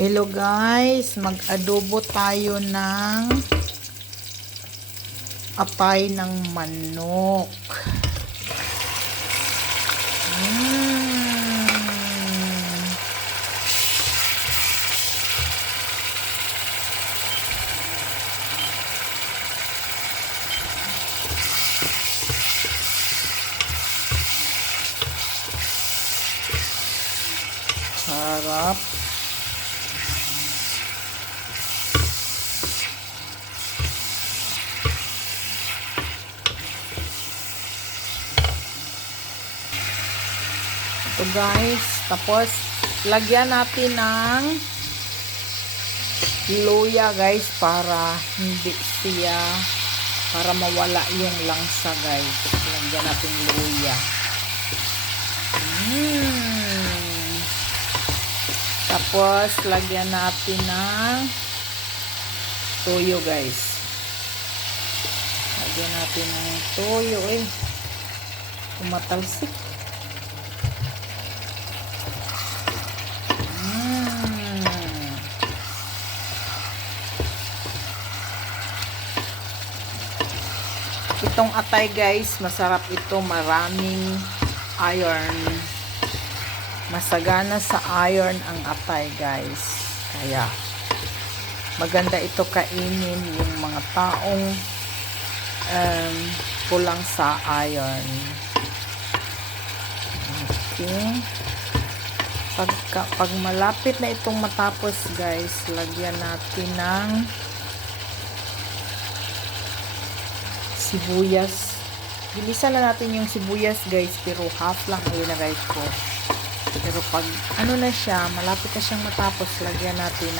Hello guys, mag-adobo tayo ng atay ng manok. Sarap. Ito guys, tapos lagyan natin ng luya guys para hindi siya, para mawala yung langsa guys. Lagyan natin luya. Tapos lagyan natin ng toyo guys. Lagyan natin ng toyo tumatalsik. Itong atay guys, masarap ito, maraming iron. Masagana sa iron ang atay guys. Kaya maganda ito kainin yung mga taong kulang sa iron. Okay. Pag malapit na itong matapos guys, lagyan natin ng sibuyas. Bilisan na natin yung sibuyas guys, pero half lang ilagay ko. Pero pag ano na siya, malapit na siyang matapos, lagyan natin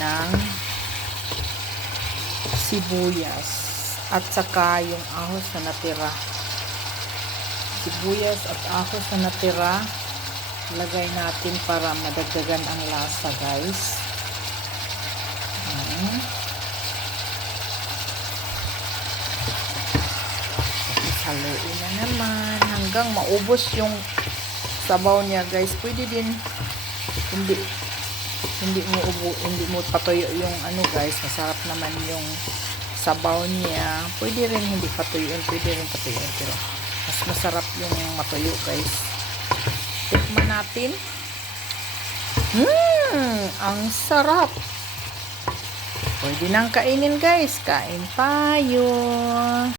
ng sibuyas at saka yung ahos na natira. Sibuyas at ahos na natira, lagay natin para madagdagan ang lasa guys. Haluin na naman hanggang maubos yung sabaw niya guys. Pwede din hindi mo patuyo yung guys. Masarap naman yung sabaw niya. Pwede rin hindi patuyuin, pwede rin patuyuin, pero mas masarap yung matuyo guys. Tikman natin. Ang sarap. Pwede nang kainin guys. Kain tayo.